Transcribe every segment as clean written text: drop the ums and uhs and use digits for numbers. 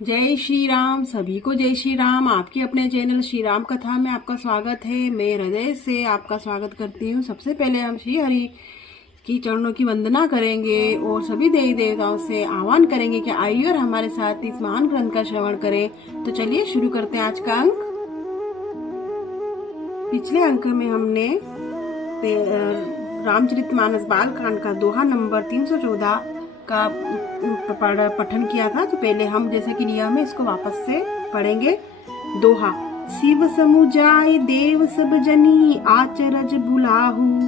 जय श्री राम। सभी को जय श्री राम। आपके अपने चैनल श्री राम कथा में आपका स्वागत है। मैं हृदय से आपका स्वागत करती हूँ। सबसे पहले हम श्री हरि की चरणों की वंदना करेंगे और सभी देवी देवताओं से आह्वान करेंगे कि आइए और हमारे साथ इस महान ग्रंथ का श्रवण करें। तो चलिए शुरू करते हैं आज का अंक। पिछले अंक में हमने रामचरितमानस बालकांड का दोहा नंबर 314 का पठन किया था। तो पहले हम जैसे कि नियम है इसको वापस से पढ़ेंगे। दोहा। शिव समुजाय देव सब जनी आचरज बुलाहु,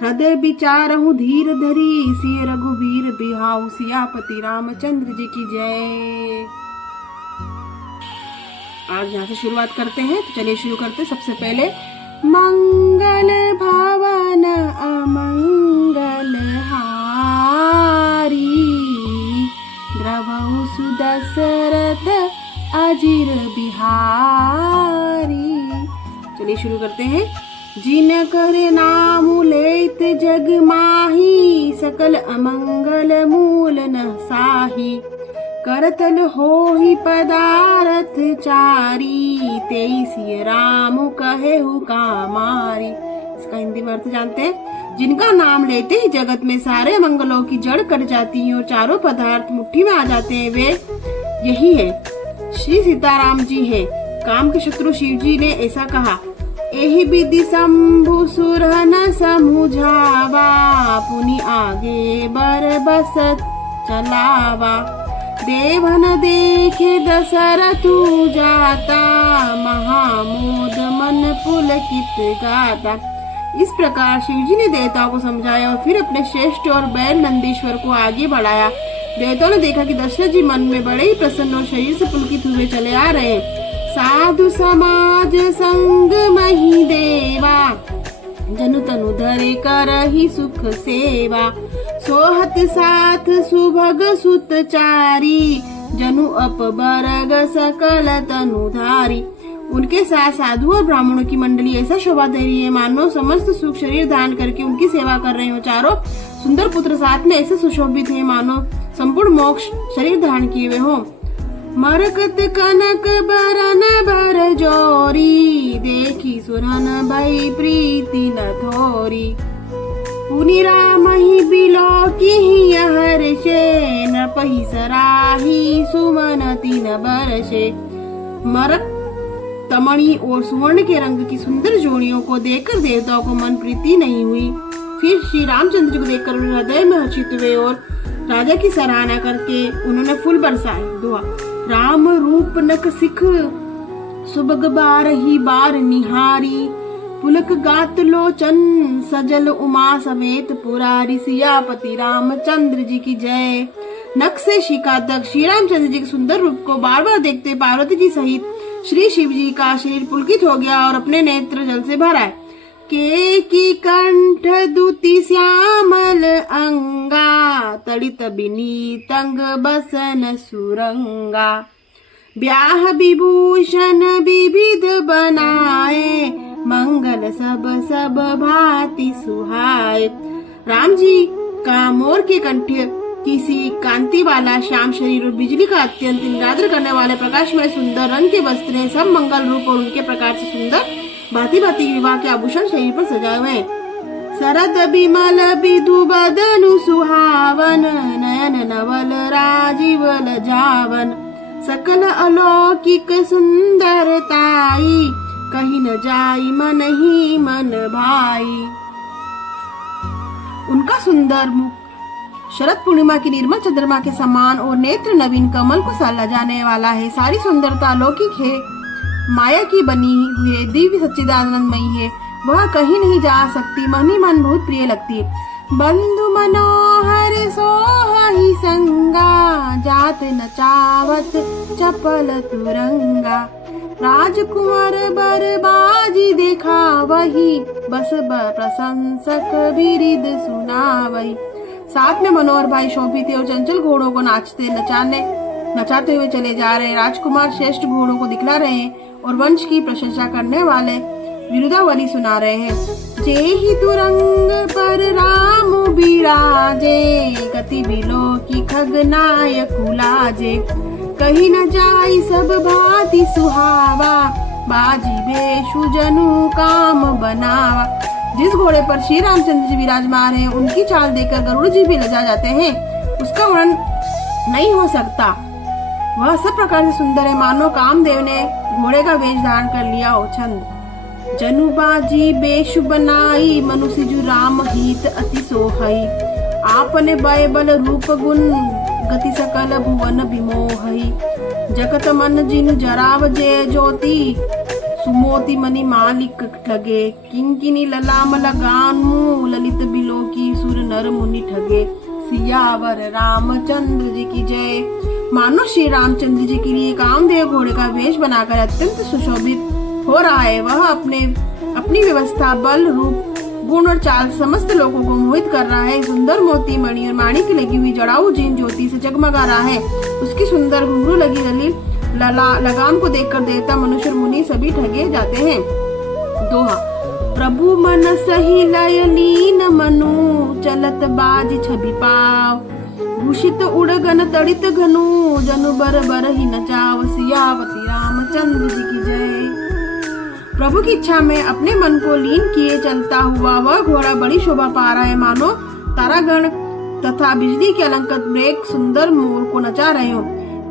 हृदय विचारहु धीर धरी सिय रघुवीर बिहाऊ, सियापति रामचंद्र जी की जय। आज यहाँ से शुरुआत करते हैं। तो चलिए शुरू करते हैं। सबसे पहले मंगल भवन अमंगल हारी, द्रवहु सुदशरथ अजिर बिहारी। चलिए शुरू करते हैं। जिन कर नाम लेत जग माही, सकल अमंगल मूल न साही, करतल होहि पदारथ चारी, तेईसी राम कहेहु कामारी। इसका हिंदी में अर्थ जानते हैं। जिनका नाम लेते ही जगत में सारे मंगलों की जड़ कट जाती है और चारों पदार्थ मुट्ठी में आ जाते हैं, वे यही है। श्री सीताराम जी है। काम के शत्रु शिव जी ने ऐसा कहा। एहि विधि शंभु सुरन समुझावा, पुनि आगे बर बसत चलावा, देवन देखे दशरथु जाता, महामोद मन पुलकित गाता। इस प्रकार शिवजी ने देवताओं को समझाया और फिर अपने श्रेष्ठ और बैल नंदीश्वर को आगे बढ़ाया। देवताओं ने देखा कि दशरथ जी मन में बड़े ही प्रसन्न और शरीर से पुलकित हुए चले आ रहे हैं। साधु समाज संग मही देवा, जनु तनु धरे करहि सुख सेवा, सोहत साथ सुभग सुत चारी, जनु अपबरग सकल तनुधारी। उनके साथ साधु और ब्राह्मणों की मंडली ऐसा शोभा दे रही है मानो समस्त सुख शरीर दान करके उनकी सेवा कर रहे हो। चारों सुंदर पुत्र साथ में ऐसे सुशोभित है मानो संपूर्ण मोक्ष शरीर धारण किए हुए हो। मरकत कनक बरन बर जोरी, देखी सुरन भई प्रीति न थोरी, पुनि राम ही बिलो की हर्षे, नपहि सराही सुमन तीन बरसे। मरक तमणी और सुवर्ण के रंग की सुंदर जोड़ियों को देखकर देवताओं को मन प्रीति नहीं हुई। फिर श्री रामचंद्र जी को देखकर हृदय में हर्षित हुए और राजा की सराहना करके उन्होंने फूल बरसाए। दुआ। राम रूप नक सिख सुबग बार ही बार निहारी, पुलक गात लोचन सजल उमा समेत पुरारी, सियापति रामचंद्र जी की जय। नक से शिखा तक श्री रामचंद्र जी के सुंदर रूप को बार बार देखते पार्वती जी सहित श्री शिव जी का शरीर पुलकित हो गया और अपने नेत्र जल से भरा है। के की कंठ दूती श्यामल अंगा, तड़ित बिनीतंग बसन सुरंगा, ब्याह विभूषण विविध बनाए, मंगल सब सब भांति सुहाए। राम जी का मोर के कंठ किसी कांति वाला श्याम शरीर और बिजली का अत्यंत निरादर करने वाले प्रकाशमय सुंदर रंग के वस्त्र, सब मंगल रूप और उनके प्रकार से सुंदर भांति भांति विवाह के आभूषण शरीर पर सजाए हुए। शरद बिमल बिदु बदनु सुहावन, नयन नवल राजीवल जावन, सकल अलौकिक सुंदरताई, कहीं न जाई मन ही मन भाई। उनका सुंदर मुख शरद पूर्णिमा की निर्मल चंद्रमा के समान और नेत्र नवीन कमल को सा लजाने वाला है। सारी सुंदरता अलौकिक है, माया की बनी हुई दिव्य सच्चिदानंदमयी है। वह कहीं नहीं जा सकती, मन ही मन बहुत प्रिय लगती है। बंधु मनोहर सोहि संगा, जात नचावत चपल तुरंगा, राजकुमार बरबाजी देखा वही, बस प्रशंसक बिरिद सुनावई। साथ में मनोहर भाई शोभित और चंचल घोड़ों को नचाते हुए चले जा रहे हैं। राजकुमार श्रेष्ठ घोड़ों को दिखला रहे हैं और वंश की प्रशंसा करने वाले विरुदावली सुना रहे हैं। जेहि तुरंग पर राम बिराजे, गति बिलो की खगनायक लाजे, कहीं न जाई सब भांति सुहावा, बाजी बेशु जनु काम बनावा। जिस घोड़े पर श्री रामचंद्र जी विराजमान हैं, उनकी चाल देखकर गरुड़ जी भी लजा जाते हैं, उसका वर्णन नहीं हो सकता। वह सब प्रकार से सुंदर है, मानो कामदेव ने घोड़े का वेश धारण कर लिया हो। छंद। जनु बाजी बेशु बनाई, मनुष्य जु राम हित अति सोहई। आपने बय बल रूप गुण, गति सकल भुवन विमोहई। जगत मन जिन जराव जय ज्योति, सुमोति मणि मालिक ठगे। किंकिनी ललाम लगान मुँह, ललित बिलो की सुर नर मुनि ठगे। सियावर रामचंद्र जी की जय। मानो श्री रामचंद्र जी के लिए कामदेव घोड़े का वेश बनाकर अत्यंत सुशोभित हो रहा है। वह अपनी व्यवस्था, बल, रूप, गुण और चाल समस्त लोगों को मोहित कर रहा है। सुंदर मोती मणि और माणिक लगी हुई जड़ाऊ जिन ज्योति से जगमगा रहा है। उसकी सुंदर घुंघरू लगी लगाम को देखकर देवता, मनुष्य, मुनि सभी ठगे जाते हैं। दोहा। प्रभु मन सही लय लीन मनु, चलत बाज छवि पाव। भूषित उड़गन तड़ित घनु, जनु बर बर ही नचाव। सियावती रामचंद्र जी की जय। प्रभु की इच्छा में अपने मन को लीन किए चलता हुआ वह घोड़ा बड़ी शोभा पा रहा है, मानो तारागण तथा बिजली के अलंकृत मेघ सुंदर मोर को नचा रहे हो।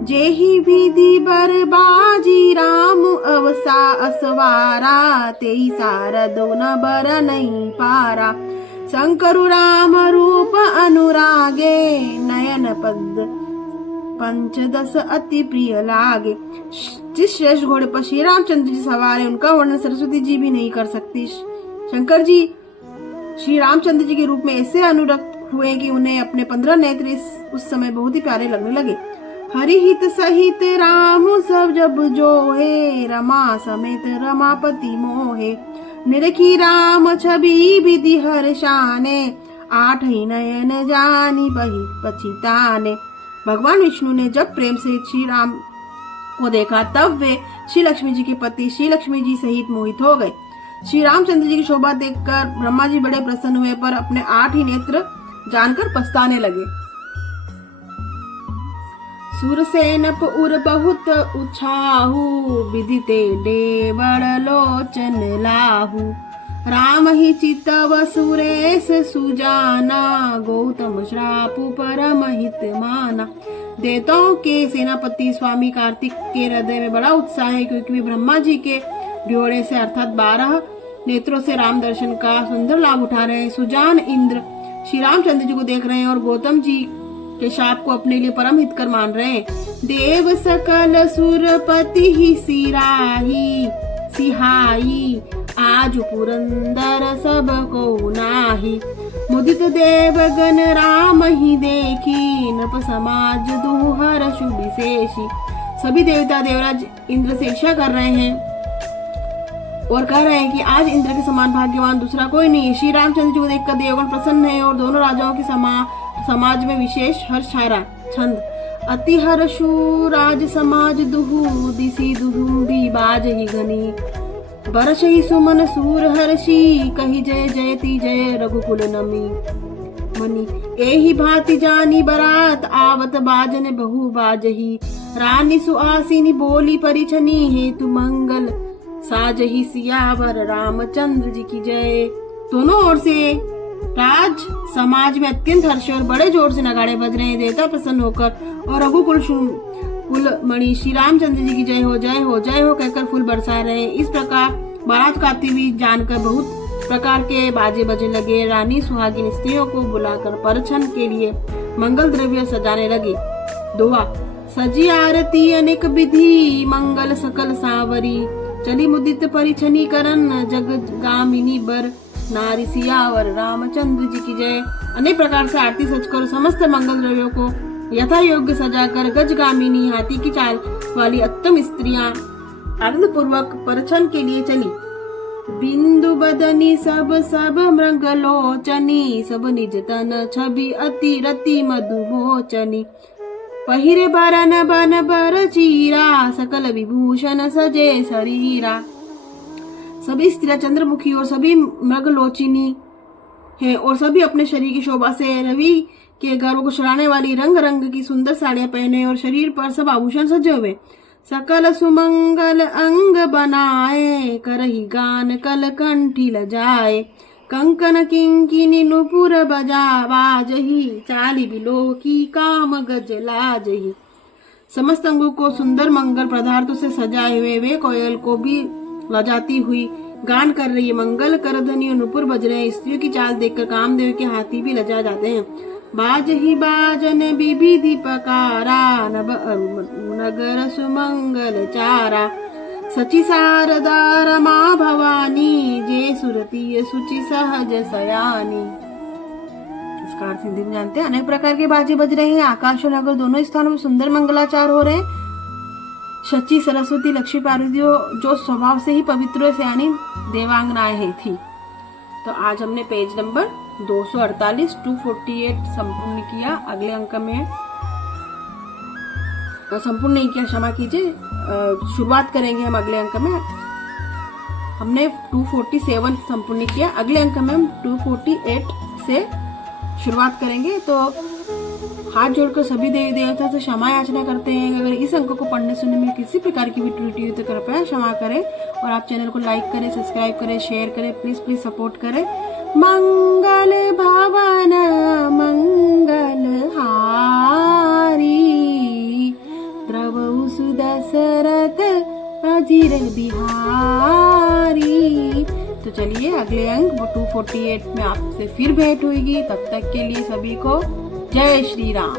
जेहि विधि बर बाजी, राम अवसा असवारा। तेई सारा दोन बर नहीं पारा। शंकरु राम रूप अनुरागे, नयन पद पंचदश अति प्रिय लागे। जिस श्रेष्ठ घोड़े पर श्री रामचंद्र जी सवार है, उनका वर्णन सरस्वती जी भी नहीं कर सकती। शंकर जी श्री रामचंद्र जी के रूप में ऐसे अनुरक्त हुए कि उन्हें अपने 15 नेत्र उस समय बहुत ही प्यारे लगने लगे। हरि हित सहित राम सब जब जो है, रमा समेत रमापति मोहे। निरखी राम छवि विधि हर शाने, आठ ही नयन जानी बही पछिताने। भगवान विष्णु ने जब प्रेम से श्री राम को देखा, तब वे श्री लक्ष्मी जी के पति श्री लक्ष्मी जी सहित मोहित हो गए। श्री रामचंद्र जी की शोभा देखकर ब्रह्मा जी बड़े प्रसन्न हुए, पर अपने 8 ही नेत्र जानकर पछताने लगे। सुरसेनप उर बहुत उछाहू, विदिते डेवड़ लोचन लाहू। राम ही चितव सुरेश सुजाना, गौतम श्रापु परम हित माना। देवताओं के सेनापति स्वामी कार्तिक के हृदय में बड़ा उत्साह है, क्योंकि वे ब्रह्मा जी के ड्योड़े से अर्थात 12 नेत्रों से राम दर्शन का सुंदर लाभ उठा रहे हैं। सुजान इंद्र श्री रामचंद्र जी को देख रहे हैं और गौतम जी के शाप को अपने लिए परम हितकर मान रहे हैं। देव सकल सुरपति ही सिराही, सिहाई आज पुरंदर सब को नाही। मुदित देवगण राम ही देखी, नप समाज दुहर शुभिशेषी। सभी देवता देवराज इंद्र से ईर्ष्या कर रहे हैं और कह रहे हैं कि आज इंद्र के समान भाग्यवान दूसरा कोई नहीं है। श्री रामचंद्र जी को देखकर देवगण प्रसन्न है और दोनों राजाओं की समाज में विशेष हर्ष छाया। छंद। अति हर्षु राज समाज दुहु, दिसी दुहुंबी बाज ही घनी। बरस ही सुमन सूर हर्षी, कही जय जयति जय रघुकुल नमी। मनी एही भांति जानी बरात, आवत बाजन बहु बाजही। रानी सुआसिनी बोली परिछनी, हेतु मंगल साजही। सियावर रामचंद्र जी की जय। दोनों ओर से राज समाज में अत्यंत हर्ष और बड़े जोर से नगाड़े बज रहे हैं। देवता प्रसन्न होकर और रघुकुल कुल मणि श्री रामचंद्र जी की जय हो जय हो जय हो कहकर फूल बरसा रहे हैं। इस प्रकार बारात का आती हुई जानकर बहुत प्रकार के बाजे बजने लगे। रानी सुहागिन स्त्रियों को बुलाकर परछन के लिए मंगल द्रव्य सजाने लगी। दोहा। सजी आरती अनेक विधि, मंगल सकल सावरी। चली मुदित परिछनी करन, जग गामिनी बर नारी। सियावर रामचंद्र जी की जय। अनेक प्रकार से आरती सजकर समस्त मंगल द्रव्यों को यथा योग्य सजाकर गजगामिनी हाथी की चाल वाली उत्तम स्त्रियां आनंद पूर्वक परछन के लिए चली। बिंदु बदनी सब सब मृगलोचनी, सब निज तन छवि अति रति मधुमोचनी। पहिरे बरन बन बर चीरा, सकल विभूषण सजे शरीरा। सभी स्त्रियां चंद्रमुखी और सभी मृगलोचिनी हैं और सभी अपने शरीर की शोभा से रवि के गर्व को छुड़ाने वाली रंग रंग की सुंदर साड़ियां पहने और शरीर पर सब आभूषण सजे हुए सकल सुमंगल अंग बनाए करही गान कल कंठी लजाए कंकन किंकिनी नुपुर बजा बाजही चाली बिलो की काम गज लाजही। समस्त अंगों को सुंदर मंगल पदार्थों से सजाए हुए वे कोयल को भी लजाती हुई गान कर रही है। मंगल करधनी और नुपुर बज रहे हैं। स्त्रियों की चाल देखकर कामदेव के हाथी भी लजा जाते हैं। बाज ही बाजन विधि पकारा नभ नगर सुमंगल चारा सची शारदा रमा भवानी जे सुरती सुचि सहज सयानी। इसका अर्थ हिंदी में जानते हैं। अनेक प्रकार के बाजे बज रहे हैं। आकाश और नगर दोनों स्थानों में सुंदर मंगलाचार हो रहे हैं। शची सरस्वती लक्ष्मी पार्वती जो स्वभाव से ही पवित्र सयानी देवांगनाएं थी। तो आज हमने पेज नंबर 248 248 संपूर्ण किया। अगले अंक में संपूर्ण नहीं किया, क्षमा कीजिए, शुरुआत करेंगे हम अगले अंक में। हमने 247 संपूर्ण किया। अगले अंक में हम 248 से शुरुआत करेंगे। तो हाथ जोड़कर सभी देवी देवता से क्षमा याचना करते हैं। अगर इस अंक को पढ़ने सुनने में किसी प्रकार की भी त्रुटि हो तो कृपया क्षमा करें और आप चैनल को लाइक करें, सब्सक्राइब करें, शेयर करें, प्लीज सपोर्ट करें। मंगल भवन मंगल हारी द्रवहु सुदशरथ अजिर बिहारी। तो चलिए अगले अंक 248 में आपसे फिर भेंट होगी। तब तक के लिए सभी को जय श्री राम।